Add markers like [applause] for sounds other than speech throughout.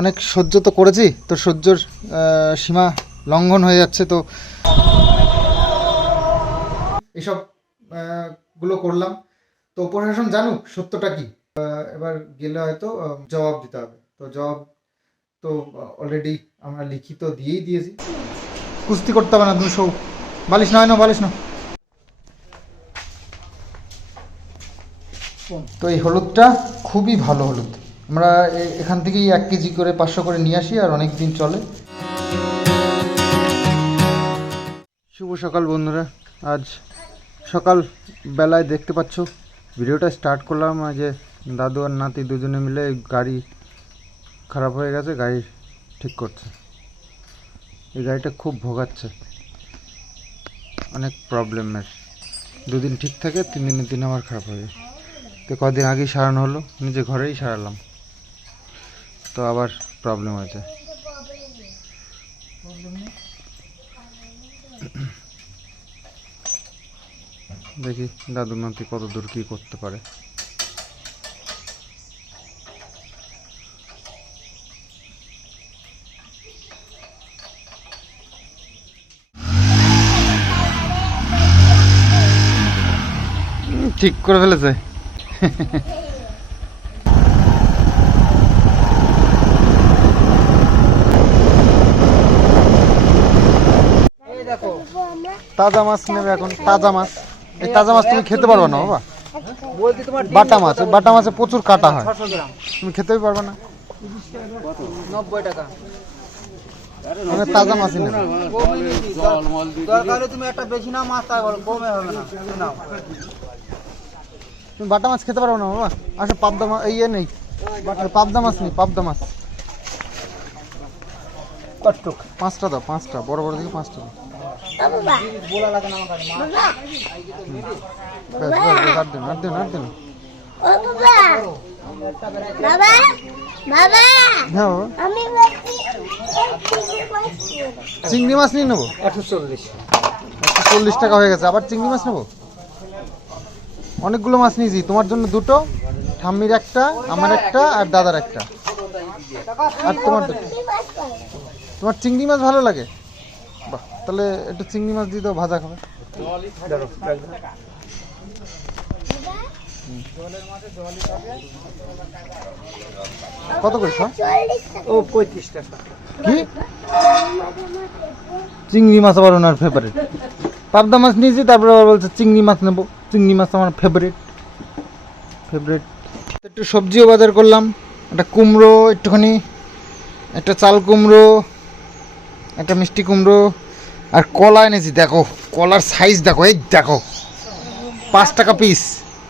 অনেক সহ্য তো করেছি, তো সহ্যর সীমা লঙ্ঘন হয়ে যাচ্ছে, তো এসবগুলো করলাম। তো প্রশাসন জানুক সত্যটা কি? এবার গেলে হয়তো জবাব দিতে হবে। তো জবাব তো অলরেডি আমরা লিখিত দিয়েই দিয়েছি। কুস্তি করতে হবে না তুমি বালিশ নয় না বালিশ না তো এই হলুদটা খুবই ভালো হলুদ। আমরা এখান থেকেই এক কেজি করে পাঁচশো করে নিয়ে আসি আর অনেক দিন চলে। শুভ সকাল বন্ধুরা। আজ সকাল বেলায় দেখতে পাচ্ছ, ভিডিওটা স্টার্ট করলাম যে দাদু আর নাতি দুজনে মিলে গাড়ি খারাপ হয়ে গেছে, গাড়ি ঠিক করছে। এই গাড়িটা খুব ভোগাচ্ছে। অনেক প্রবলেমের দুদিন ঠিক থাকে, তিন দিনের দিন আবার খারাপ হয়ে যায়। তো কদিন আগেই সারানো হলো, নিজে ঘরেই সারালাম। তো আবার প্রবলেম হয়েছে। দেখি দাদু নাতি কত দূর কী করতে পারে। ঠিক করে ফেলেছে। তাজা মাছ নেবে এখন তাজা মাছ। এই তাজা মাছ তুমি খেতে পারবে না বাবা। বাটা মাছ বাটা মাছে প্রচুর কাটা হয়। তুমি খেতেই পারবে না। নব্বই টাকা। তাজা মাছই নেবে। দরকার তুমি একটা বেশি নাও মাছ তাই বলো কমে হবে না। তুমি বাটা মাছ খেতে পারবে না বাবা। আসলে পাবদা মাছ এই ইয়ে নেই। পাবদা মাছ নেই পাবদা মাছ। পাঁচটা দাও পাঁচটা বড় বড় দিকে পাঁচটা দাও। চিংড়ি মাছ চিংড়ি মাছ নিয়ে নেব? একশো চল্লিশ। একশো চল্লিশ টাকা হয়ে গেছে। আবার চিংড়ি মাছ নেব? অনেকগুলো মাছ নিয়েছি। তোমার জন্য দুটো ঠাম্মির একটা আমার একটা আর দাদার একটা। আর তোমার। তোমার চিংড়ি মাছ ভালো লাগে? তাহলে একটু চিংড়ি মাছ দিয়ে দাও ভাজা খাবে। কত করে ও পঁয়ত্রিশ টাকা। কি? চিংড়ি মাছ আবার ওনার ফেভারিট পাবদা মাছ নিয়েছি তারপরে আবার বলছে চিংড়ি মাছ নেব। চিংড়ি মাছ আমার ফেভারিট ফেভারিট একটু সবজিও বাজার করলাম একটা কুমড়ো একটুখানি একটা চাল কুমড়ো একটা মিষ্টি কুমড়ো। আর কলা এনেছি দেখো কলার সাইজ দেখো এই দেখো। পাঁচ টাকা পিস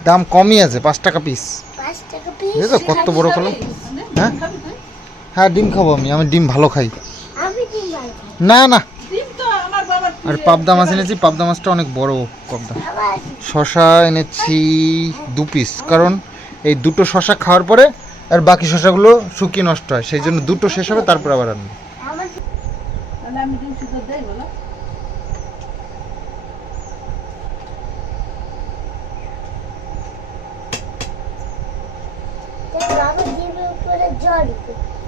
দাম কমই আছে পাঁচ টাকা পিস বুঝেছ কত বড় কলা? হ্যাঁ? হ্যাঁ ডিম খাব আমি আমি ডিম ভালো খাই। আমি ডিম ভালো খাই। না না। আর পাবদা মাছ এনেছি পাবদা মাছটা অনেক বড় পাবদা। শশা এনেছি দু পিস কারণ এই দুটো শশা খাওয়ার পরে আর বাকি শশাগুলো শুকিয়ে নষ্ট হয় সেই জন্য দুটো শেষ হবে তারপর আবার আনব আমার বাবা ডিমের উপরে জল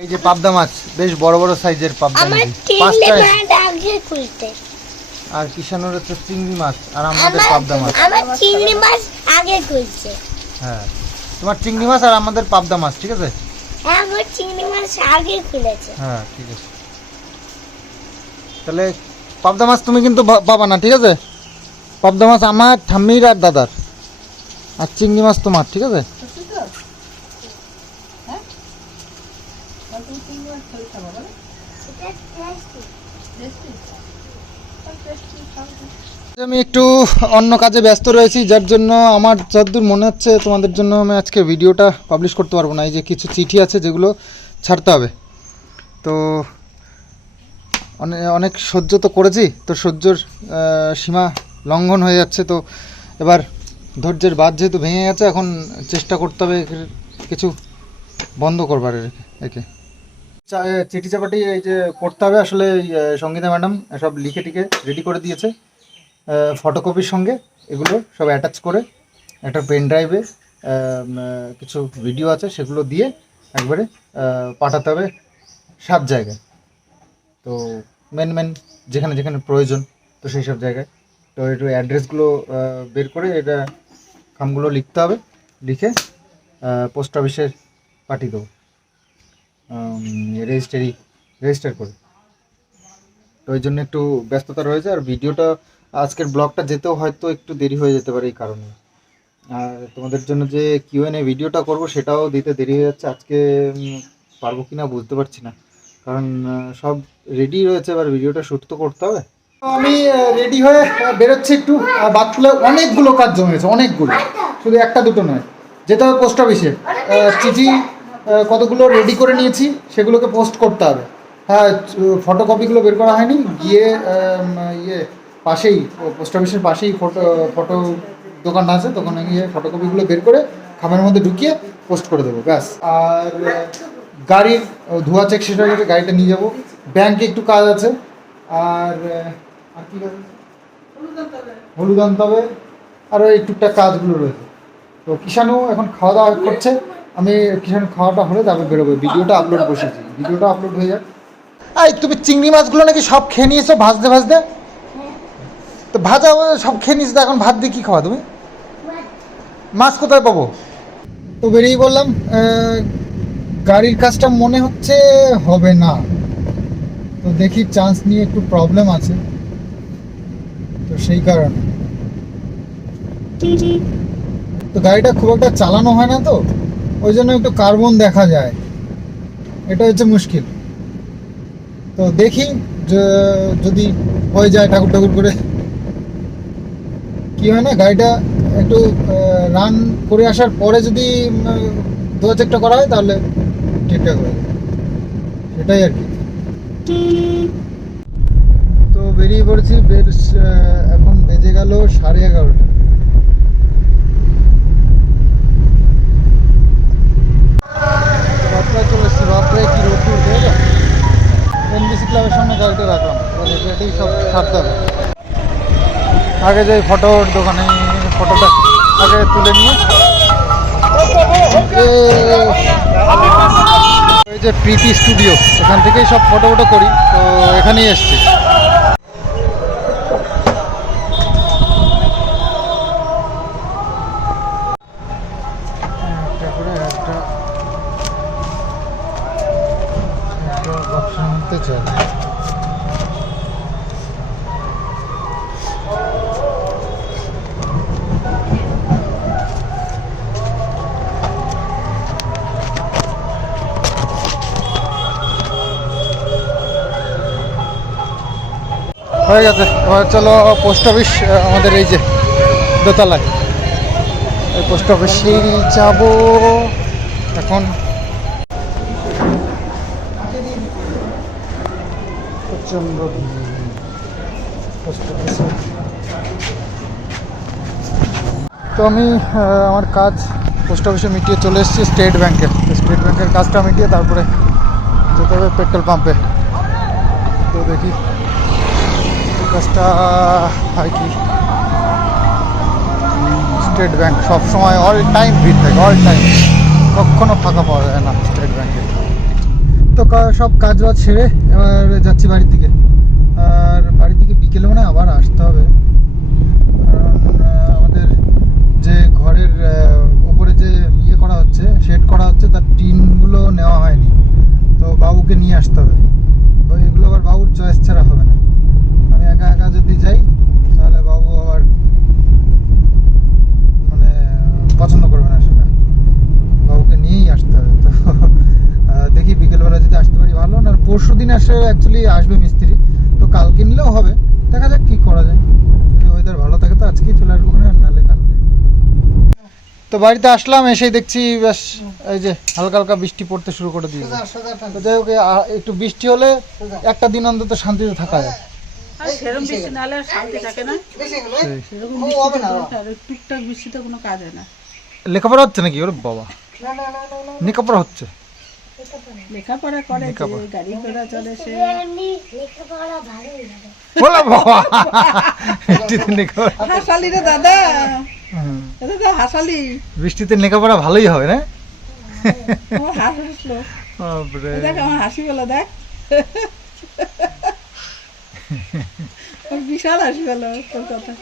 এই যে পাবদা মাছ বেশ বড় বড় সাইজের পাবদা পাঁচটা মাছ আগে খুলতে। আর কিষানোর হচ্ছে চিংড়ি মাছ আর আমাদের পাবদা মাছ। আমার চিংড়ি মাছ আগে খুলছে। হ্যাঁ তোমার চিংড়ি মাছ আর আমাদের পাবদা মাছ ঠিক আছে? হ্যাঁ আমার চিংড়ি মাছ আগে খুলেছে। হ্যাঁ ঠিক আছে। তাহলে পাবদা মাছ তুমি কিন্তু পাবা না ঠিক আছে? পাবদা মাছ আমার ঠাম্মির আর দাদার আর চিংড়ি মাছ তোমার ঠিক আছে? আমি একটু অন্য কাজে ব্যস্ত রয়েছি, যার জন্য আমার যতদূর মনে হচ্ছে তোমাদের জন্য আমি আজকে ভিডিওটা পাবলিশ করতে পারব না। এই যে কিছু চিঠি আছে যেগুলো ছাড়তে হবে। তো অনেক সহ্য তো করেছি, তো সহ্যর সীমা লঙ্ঘন হয়ে যাচ্ছে। তো এবার ধৈর্যের বাদ যেহেতু ভেঙে গেছে, এখন চেষ্টা করতে হবে কিছু বন্ধ করবার একে। চিঠি চাপাটি এই যে করতে হবে আসলে সঙ্গীতা ম্যাডাম সব লিখে টিকে রেডি করে দিয়েছে। ফটোকপির সঙ্গে এগুলো সব অ্যাটাচ করে, একটা পেন ড্রাইভে কিছু ভিডিও আছে সেগুলো দিয়ে একবারে পাঠাতে হবে সাত জায়গায়। তো মেন মেন যেখানে যেখানে প্রয়োজন, তো সেই সব জায়গায়। তো একটু অ্যাড্রেসগুলো বের করে এটা খামগুলো লিখতে হবে, লিখে পোস্ট অফিসে পাঠিয়ে দেবো। রেজিস্টারি রেজিস্টার করে। তো ওই জন্য একটু ব্যস্ততা রয়েছে, আর ভিডিওটা, আজকের ব্লগটা যেতেও হয়তো একটু দেরি হয়ে যেতে পারে এই কারণে। আর তোমাদের জন্য যে কিউএনএ ভিডিওটা করব, সেটাও দিতে দেরি হয়ে যাচ্ছে। আজকে পারব কি না বুঝতে পারছি না। কারণ সব রেডি রয়েছে, এবার ভিডিওটা শ্যুট তো করতে হবে। আমি রেডি হয়ে বেরোচ্ছি একটু। বাথরুমে অনেকগুলো কাজ জমেছে অনেকগুলো। শুধু একটা দুটো নয়। যেতে হবে পোস্ট অফিসে। চিঠি কতগুলো রেডি করে নিয়েছি, সেগুলোকে পোস্ট করতে হবে। হ্যাঁ ফটোকপিগুলো বের করা হয়নি, গিয়ে ইয়ে পাশেই পোস্ট অফিসের পাশেই ফটো ফটো দোকান আছে, দোকানে গিয়ে ফটোকপিগুলো বের করে খামের মধ্যে ঢুকিয়ে পোস্ট করে দেবো, ব্যাস। আর গাড়ির ধোয়া চেক হয়ে গেছে, গাড়িটা নিয়ে যাব। ব্যাংকে একটু কাজ আছে। আর আর কি হলুদ আনতে হবে। আর ওই টুকটাক কাজগুলো রয়েছে। তো কিষানু এখন খাওয়া দাওয়া করছে। আমি কিষানু খাওয়াটা হলে তারপর বেরোবো। ভিডিওটা আপলোড বসেছি। ভিডিওটা আপলোড হয়ে যাক। এই তুমি চিংড়ি মাছগুলো নাকি সব খেয়ে নিয়েছো ভাজতে ভাজতে? তো ভাজা সব খেয়ে নিয়েছো তো এখন ভাত দিয়ে কী খাওয়া তুমি? মাছ কোথায় পাবো? তো বেরিয়ে বললাম গাড়ির কাজটা মনে হচ্ছে হবে না। তো দেখি চান্স নিয়ে একটু প্রবলেম আছে। তো সেই কারণে। তো গাড়িটা খুব একটা চালানো হয় না তো। ওই জন্য একটু কার্বন দেখা যায়। এটা হচ্ছে মুশকিল। তো দেখি যদি হয়ে যায় ঠাকুর ঠাকুর করে। কি হয় না, গাড়িটা একটু রান করে আসার পরে যদি দোয়া চেকটা করা হয়, তাহলে ঠিকঠাক হয়ে যায়। সেটাই আর কি। তো বেরিয়ে পড়েছি, বেশ এখন বেজে গেল সাড়ে এগারোটা বাপরায় চলে এসেছি বাপরায় কি রোড টুর ঠিক আছে এনবিসি ক্লাবের সামনে গাড়িটা রাখলাম। এটাই সব ছাড়তে হবে। আগে যে ফটোর দোকানে ফটোটা আগে তুলে নিয়ে। এই যে প্রীতি স্টুডিও এখান থেকেই সব ফটো ফটো করি। তো এখানেই এসছি। হয়ে গেছে। চলো পোস্ট অফিস আমাদের এই যে দোতলায়। এই পোস্ট অফিসেই যাব। এখন তো আমি আমার কাজ পোস্ট অফিসে মিটিয়ে চলে এসেছি স্টেট ব্যাংকের স্টেট ব্যাংকের কাজটা মিটিয়ে তারপরে যেতে হবে পেট্রোল পাম্পে তো দেখি কাজটা হয় কি? স্টেট ব্যাংক সবসময় অল টাইম ভিড় থাকে অল টাইম কখনো ফাঁকা পাওয়া যায় না স্টেট ব্যাংকে। তো সব কাজ বাজ সেরে এবার যাচ্ছি বাড়ির দিকে। আর বাড়ির দিকে বিকেলে মানে আবার আসতে হবে। কারণ আমাদের যে ঘরের ওপরে যে ইয়ে করা হচ্ছে শেড করা হচ্ছে, তার টিনগুলো নেওয়া হয়নি। তো বাবুকে নিয়ে আসতে হবে। এগুলো আবার বাবুর চয়েস ছাড়া একা একা যদি যাই তাহলে বাবু আবার মানে পছন্দ করবে না সেটা। বাবুকে নিয়েই আসতে হবে তো। [laughs] দেখি বিকেলবেলা যদি আসতে পারি ভালো না পরশু দিন আসে অ্যাকচুয়ালি আসবে মিস্ত্রি। তো কাল কিনলেও হবে দেখা যাক কী করা যায়। যদি ওয়েদার ভালো থাকে তো আজকেই চলে আসব ওখানে নাহলে কালকে। তো বাড়িতে আসলাম এসেই দেখছি বেশ এই যে হালকা হালকা বৃষ্টি পড়তে শুরু করে দিয়েছে। যাই হোক একটু বৃষ্টি হলে একটা দিন অন্তত শান্তিতে থাকা যায়। সেরকম বৃষ্টি নাহলে শান্তি থাকে না। সেরকম বৃষ্টিতে টুকটাক বৃষ্টিতে কোনো কাজ হয় না। লেখাপড়া হচ্ছে নাকি? ওরে বাবা। লেখাপড়া হচ্ছে? লেখাপড়া করে যে লেখাপড়া। গাড়ি ঘোড়া চলে সে। এমনি ভালোই লাগে। বাবা। হাসালি রে দাদা। হুম। হাসালি। বৃষ্টিতে লেখাপড়া ভালোই হবে না? হাসলো। দেখ আমার হাসি বলো দেখ। বিশাল হাসি বলো তোর কথা।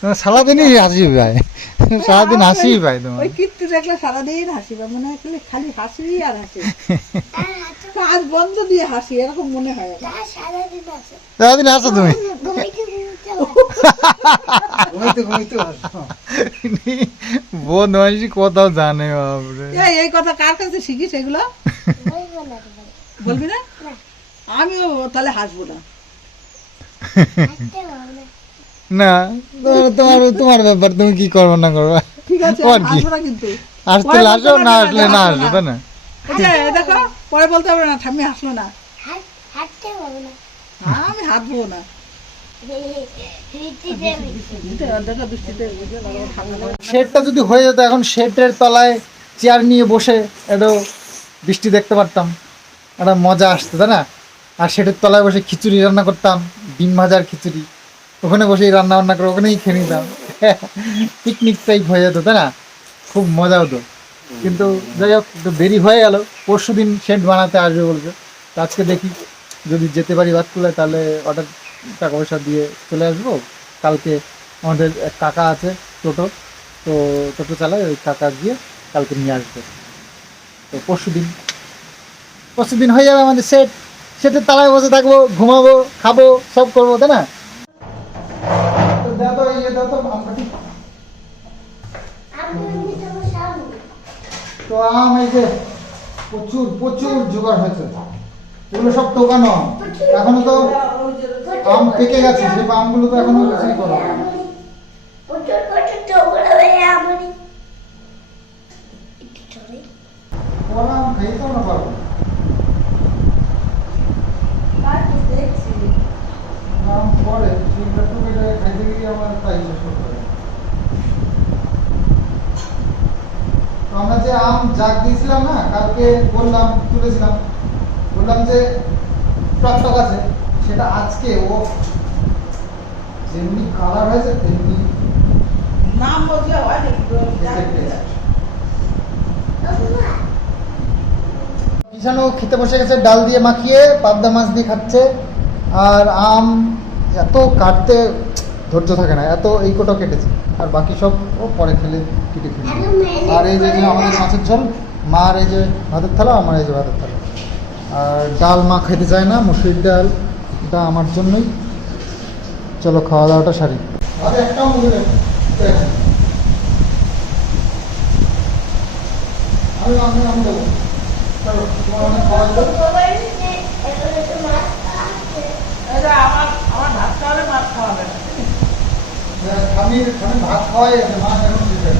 তোমার সারাদিনই হাসি পায়। সারাদিন হাসিই পায় তোমার। ওই কীর্তি দেখলে সারাদিন হাসি পায় মনে হয় খালি হাসি আর হাসি। কাজ বন্ধ দিয়ে হাসি এরকম মনে হয় সারাদিন হাসো তুমি। বোধ মাসি কোথাও জানে বাপরে। এই এই কথা কার কাছে শিখিস এগুলো? বলব না। আমিও তাহলে হাসবো না। না তোমার- তোমার ব্যাপার তুমি কি করব না করব? ঠিক আছে না কিন্তু। আসতে আসো না আসলে না আসবে তাই দেখো পরে বলতে পারবে না ঠাম্মি হাসলো না। আমি না। শেডটা যদি হয়ে যেত এখন শেডের তলায় চেয়ার নিয়ে বসে একটু বৃষ্টি দেখতে পারতাম। একটা মজা আসতো তাই না? আর শেডের তলায় বসে খিচুড়ি রান্না করতাম, ডিম ভাজার খিচুড়ি। ওখানে বসেই রান্না বান্না করে ওখানেই খেয়ে নিতাম। [laughs] পিকনিক টাইপ হয়ে যেত, তাই না? খুব মজা হতো। কিন্তু যাই হোক, একটু দেরি হয়ে গেল। পরশু দিন শেড বানাতে আসবে বলছে। তো আজকে দেখি, যদি যেতে পারি বাদ বাতকুলায়, তাহলে অর্ডার টাকা পয়সা দিয়ে চলে আসব। কালকে আমাদের এক কাকা আছে, টোটো। তো টোটো চালায় ওই কাকা গিয়ে কালকে নিয়ে আসবে। তো পরশু দিন পরশু দিন হয়ে যাবে আমাদের সেট সেটের তালায় বসে থাকব ঘুমাবো খাব সব করব তাই না? তো দাও তো দাও তো আম এই যে প্রচুর প্রচুর জোগাড় হয়েছে। এগুলো সব টোকানো আম। এখনও তো আম পেকে গেছে সেই আমগুলো তো এখনও কিছুই করা। হয়নি। প্রচুর প্রচুর টুকরো হয়ে আমারই একটু চলে ওরা আম খাইতেও না পারব আম পরে চিন্তা তো কেটে খাইতে গিয়ে আমার তাই শেষ করতে হবে তো আমরা যে আম জাগ দিয়েছিলাম না কালকে বললাম তুলেছিলাম। বললাম যে টকটক আছে সেটা আজকে ও যেমনি কালার হয়েছে তেমনি নাম হয়। কিষানও খেতে বসে গেছে ডাল দিয়ে মাখিয়ে পাবদা মাছ দিয়ে খাচ্ছে আর আম এত কাটতে ধৈর্য থাকে না। এত এই কোটাও কেটেছে। আর বাকি সব ও পরে খেলে কেটে খেলে আর এই যে যে আমাদের মাছের ঝোল মার এই যে ভাতের থালা আমার এই যে ভাতের থালা। আর ডাল মা খেতে চায় না মুসুরির ডাল এটা আমার জন্যই। চলো খাওয়া দাওয়াটা সারি। আর। আমি আমি আমি দেবো চলো তোমার অনেক খাওয়া দাওয়া এই যে আমার আমার ভাত খাওয়ালে মাছ খাওয়াবে না আমি ভাত খাওয়াই আছে মা এখন দিতে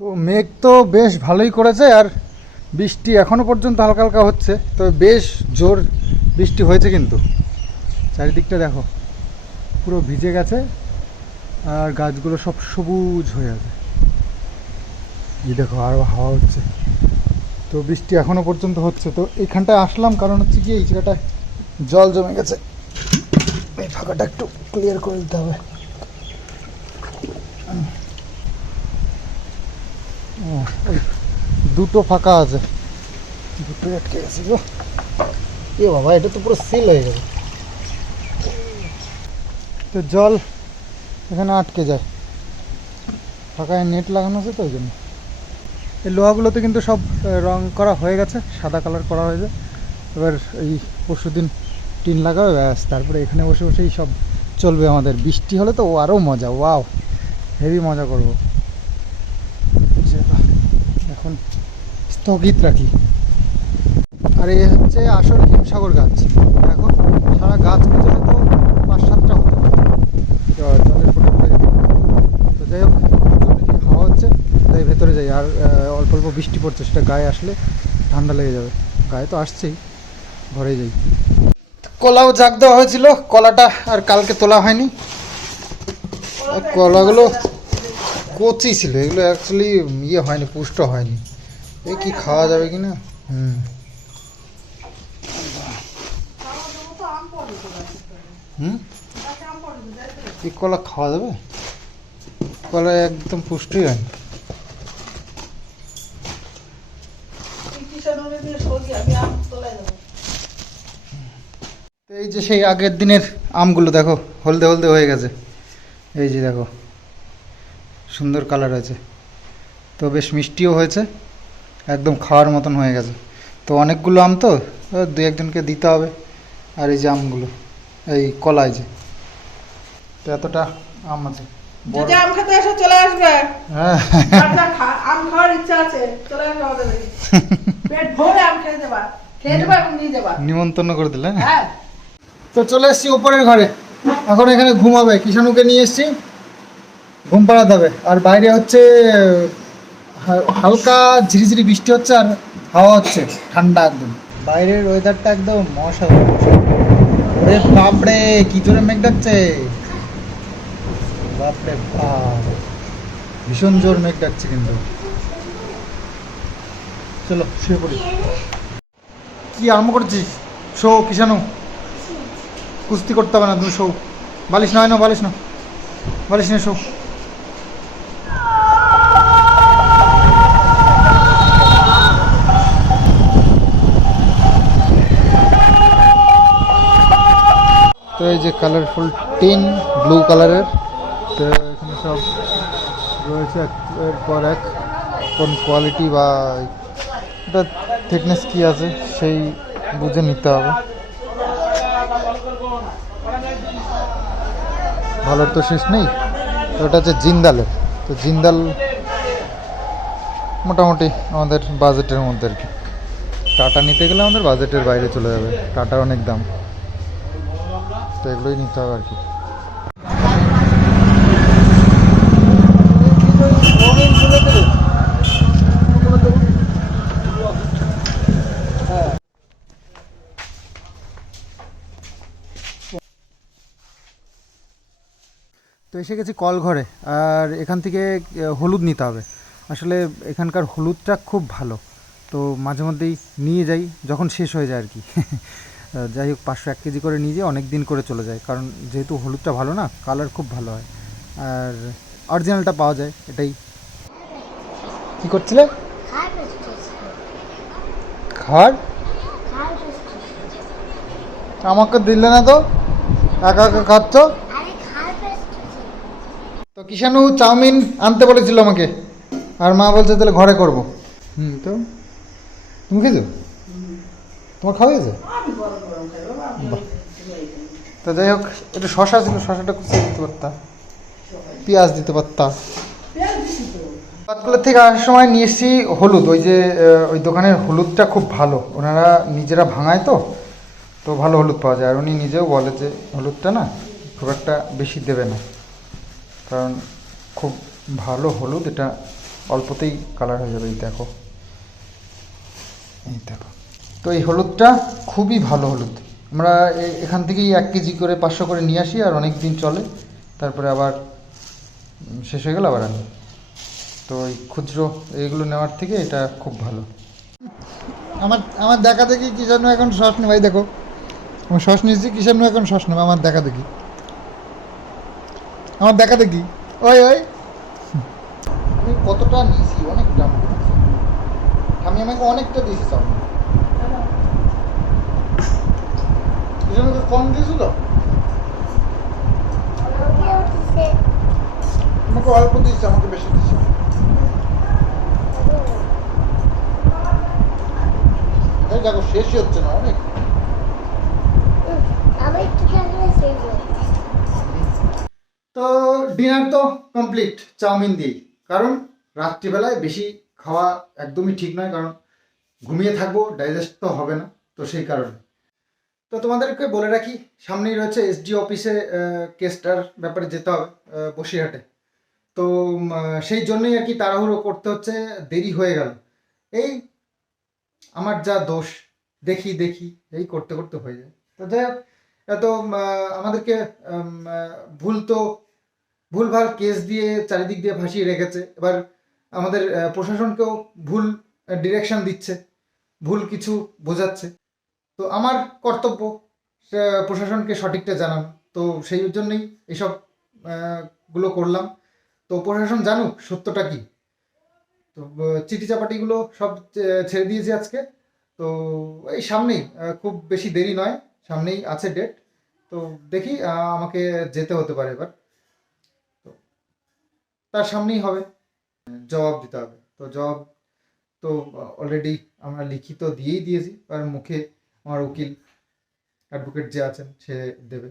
তো মেঘ তো বেশ ভালোই করেছে আর বৃষ্টি এখনও পর্যন্ত হালকা হালকা হচ্ছে তবে বেশ জোর বৃষ্টি হয়েছে কিন্তু। চারিদিকটা দেখো পুরো ভিজে গেছে আর গাছগুলো সব সবুজ হয়ে আছে। এই দেখো আরও হাওয়া হচ্ছে। তো বৃষ্টি এখনও পর্যন্ত হচ্ছে, তো এইখানটায় আসলাম কারণ হচ্ছে কি এই জায়গাটায় জল জমে গেছে। এই ফাঁকাটা একটু ক্লিয়ার করে দিতে হবে। দুটো ফাঁকা আছে। দুটো আটকে গেছে গো। এ বাবা, এটা তো পুরো সিল হয়ে গেছে। তো জল এখানে আটকে যায়। ফাঁকায় নেট লাগানো আছে তো ওই জন্য। এই লোহাগুলোতে কিন্তু সব রং করা হয়ে গেছে, সাদা কালার করা হয়েছে। এবার এই পরশু দিন টিন লাগাবে, ব্যাস, তারপরে এখানে বসে বসেই সব চলবে আমাদের। বৃষ্টি হলে তো আরও মজা, ওয়াও, হেভি মজা করব। এখন স্থগিত রাখি। আর এ হচ্ছে আসল হিমসাগর গাছ। দেখো, সারা গাছ পেছনে তো পাঁচ সাতটা হতো জলের তো যাই হোক প্রচুর বেশি হাওয়া হচ্ছে তাই ভেতরে যাই আর অল্প অল্প বৃষ্টি পড়ছে, সেটা গায়ে আসলে ঠান্ডা লেগে যাবে। গায়ে তো আসছেই ঘরে যাই। কলাও জাগ দেওয়া হয়েছিল, কলাটা আর কালকে তোলা হয়নি। কলাগুলো কচি ছিল, এগুলো অ্যাকচুয়ালি ইয়ে হয়নি, পুষ্ট হয়নি। এ কি খাওয়া যাবে কি না হুম। হুম? কি কলা খাওয়া যাবে? কলা একদম পুষ্টই হয়নি। এই যে সেই আগের দিনের আমগুলো দেখো হলদে হলদে হয়ে গেছে। এই যে দেখো সুন্দর কালার আছে তো বেশ মিষ্টিও হয়েছে একদম খাওয়ার মতন হয়ে গেছে। তো অনেকগুলো আম তো দু একজনকে দিতে হবে। আর এই যে আমগুলো এই কলাই যে তো এতটা আম আছে। যদি আম খেতে এসে চলে আসবে। হ্যাঁ। আর আম খাওয়ার ইচ্ছা আছে চলে আসবে আমাদের [laughs] পেট ভরে আম খেয়ে যাবা খেয়ে যাবা এবং নিয়ে যাবা। নিমন্ত্রণ করে দিলে? হ্যাঁ? তো চলে এসেছি ওপরের ঘরে। এখন এখানে ঘুমাবে। কিষানুকে নিয়ে এসেছি। ঘুম পাড়াতে হবে। আর বাইরে হচ্ছে হালকা ঝিরিঝিরি বৃষ্টি হচ্ছে আর হাওয়া হচ্ছে। ঠান্ডা একদম। বাইরের ওয়েদারটা একদম অসাধারণ ওরে বাপরে, কি জোরে মেঘ ডাকছে। বাপরে বাপ। ভীষণ জোর মেঘ ডাকছে কিন্তু। চলো শুয়ে পড়ি। কি আরম্ভ করছিস? শো কিষানু কুস্তি করতে হবে না, তুমি শো বালিশ নয় না বালিশ না বালিশ নিয়ে শো তো এই যে কালারফুল টিন ব্লু কালারের তো এখানে সব রয়েছে একের পর এক, কোন কোয়ালিটি বা এটা থিকনেস কি আছে, সেই বুঝে নিতে হবে। ভালোর তো শেষ নেই, তো ওটা হচ্ছে জিন্দালের। তো জিন্দাল মোটামুটি আমাদের বাজেটের মধ্যে আর কি। টাটা নিতে গেলে আমাদের বাজেটের বাইরে চলে যাবে টাটার অনেক দাম। তো এগুলোই নিতে হবে আর কি। তো এসে গেছি কল ঘরে আর এখান থেকে হলুদ নিতে হবে। আসলে এখানকার হলুদটা খুব ভালো, তো মাঝে মধ্যেই নিয়ে যাই, যখন শেষ হয়ে যায় আর কি। [laughs] যাই হোক, পাঁচশো এক কেজি করে নিয়ে অনেক দিন করে চলে যায়, কারণ যেহেতু হলুদটা ভালো না, কালার খুব ভালো হয়। আর অরিজিনালটা পাওয়া যায়, এটাই। কি করছিলে? খার? আমাকে দিলে না তো? একা একা খাচ্ছ? তো কিষানু চাউমিন আনতে বলেছিল আমাকে। আর মা বলছে, তাহলে ঘরে করব। হুম, তো? তুমি খেয়েছো? তোমার খাওয়া বাহ। তো যাই হোক, একটু শশা ছিল, শশাটা কুচিয়ে দিতে পারতাম পেঁয়াজ দিতে পারতাম পাতকুলের থেকে আসার সময় নিয়ে এসেছি হলুদ। ওই যে ওই দোকানের হলুদটা খুব ভালো। ওনারা নিজেরা ভাঙায় তো তো ভালো হলুদ পাওয়া যায়। আর উনি নিজেও বলে যে, হলুদটা না, খুব একটা বেশি দেবে না। কারণ খুব ভালো হলুদ, এটা অল্পতেই কালার হয়ে যাবে, এই দেখো। এই দেখো। তো এই হলুদটা খুবই ভালো হলুদ। আমরা এখান থেকেই এক কেজি করে পাঁচশো করে নিয়ে আসি, আর অনেক দিন চলে। তারপরে আবার শেষ হয়ে গেল আবার আনি। তো এই খুচরো এইগুলো নেওয়ার থেকে এটা খুব ভালো। আমার আমার দেখা দেখি কিষাণ এখন শ্বাস নেই? ভাই, দেখো। আমার শ্বাস নিয়েছি কিষাণ এখন শ্বাস নেবে? আমার দেখা দেখি। আমার দেখা দেখি। ওই ওই। আমি কতটা নিয়েছি অনেক দাম। আমি আমাকে অনেকটা দিয়েছি ওকে কম দিয়েছ তো? আমাকে অল্প দিয়েছে, আমাকে বেশি দিয়েছে। দেখো, শেষই হচ্ছে না, অনেক। ডিনার তো কমপ্লিট চাউমিন দিয়েই। কারণ রাত্রিবেলায় বেশি খাওয়া একদমই ঠিক নয়, কারণ ঘুমিয়ে থাকব ডাইজেস্ট তো হবে না, তো সেই কারণে। তো তোমাদেরকে বলে রাখি, সামনেই রয়েছে এসডি অফিসে কেসটার ব্যাপারে যেতে হবে বসিরহাটে। তো সেই জন্যই আর কি তাড়াহুড়ো করতে হচ্ছে, দেরি হয়ে গেল। এই আমার যা দোষ, দেখি দেখি, এই করতে করতে হয়ে যায়। তো যাই হোক, এত আমাদেরকে ভুল তো ভুলভাল কেস দিয়ে চারিদিক দিয়ে ভাসিয়ে রেখেছে। এবার আমাদের প্রশাসনকেও ভুল ডিরেকশন দিচ্ছে ভুল কিছু বোঝাচ্ছে। তো আমার কর্তব্য প্রশাসনকে সঠিকটা জানানো। তো সেই জন্যই আহ, গুলো করলাম। তো প্রশাসন জানুক সত্যটা কি। তো চিঠি চাপাটিগুলো সব ছেড়ে দিয়েছি আজকে। তো এই সামনেই খুব বেশি দেরি নয় সামনেই আছে ডেট তো দেখি আমাকে যেতে হতে পারে এবার। তার সামনেই হবে। জবাব দিতে হবে। তো জবাব তো অলরেডি আমরা লিখিত দিয়েই দিয়েছি। আর মুখে আমার উকিল অ্যাডভোকেট যে আছেন, সে দেবে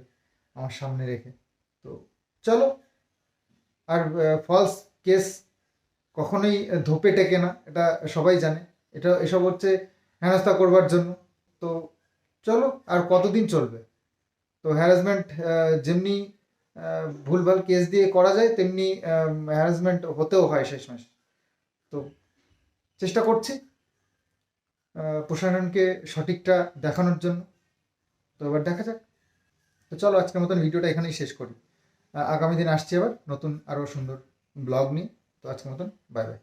আমার সামনে রেখে। তো চলো। আর ফলস কেস কখনোই ধোপে টেকে না, এটা সবাই জানে। এটা, এসব হচ্ছে হেনস্থা করবার জন্য। তো চলো, আর কতদিন চলবে? তো হ্যারাসমেন্ট যেমনি ভুলভাল কেস দিয়ে করা যায়, তেমনি হ্যারাসমেন্ট হতেও হয় শেষমেশ তো চেষ্টা করছি প্রশাসনকে সঠিকটা দেখানোর জন্য। তো এবার দেখা যাক। তো চলো, আজকের মতন ভিডিওটা এখানেই শেষ করি। আগামী দিন আসছি আবার নতুন আরও সুন্দর ব্লগ নিয়ে। তো আজকের মতন বাই বাই